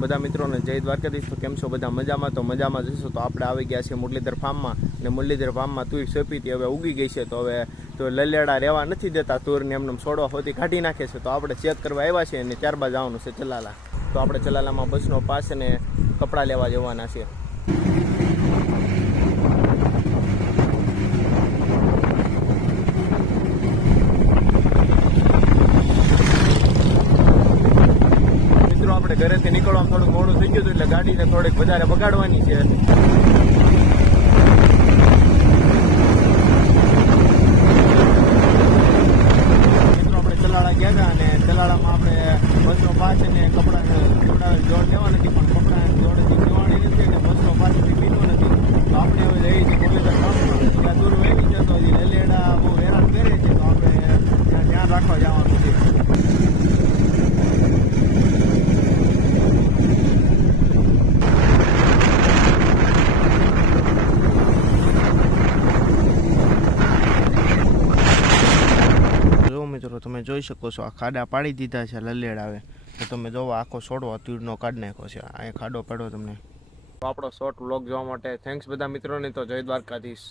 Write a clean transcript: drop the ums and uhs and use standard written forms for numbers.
બધા મિત્રોને જય દ્વારકાધીશ. તો કેમ છો બધા? મજામાં? તો મજામાં જઈશું. તો આપણે આવી ગયા છીએ મુરલીધર ફાર્મમાં, અને મુરલીધર ફાર્મમાં તુર સપીતી હવે ઉગી ગઈ છે. તો હવે તો લલેડા રહેવા નથી દેતા, તુરને એમને છોડવા હોતી કાઢી નાખે છે. તો આપણે ચેક કરવા આવ્યા છીએ અને ત્યારબાદ જવાનું છે ચલાલા. તો આપણે ચલાલામાં બસનો પાસ અને કપડાં લેવા જવાના છે. આપણે ઘરેથી નીકળવામાં થોડું મોડું થઈ ગયું હતું, એટલે ગાડીને થોડીક વધારે બગાડવાની છે. મિત્રો આપણે ચલાળા ગયા હતા, અને ચલાળામાં આપણે બસનો પાસ અને કપડા જોડ લેવા નથી, પણ કપડા જોડેથી જોવાની નથી અને બસનો પાસથી પીધો નથી. તો આપણે હવે જઈએ છીએ મુરલીધર ફાર્મમાં. ત્યાં દૂર વહેલી છે, તો લલેડા બહુ હેરાન કરે છે, તો આપણે ત્યાં ધ્યાન રાખવા જવાનું છે. મિત્રો તમે જોઈ શકો છો, આ ખાડા પાડી દીધા છે લલેડાવે. તો તમે જોવો આખો છોડવો તીરનો કાઢી નાખ્યો છે. આ ખાડો પડ્યો તમને. તો આપણો શોર્ટ વ્લોગ જોવા માટે થેન્ક્સ બધા મિત્રોને. તો જય દ્વારકાધીશ.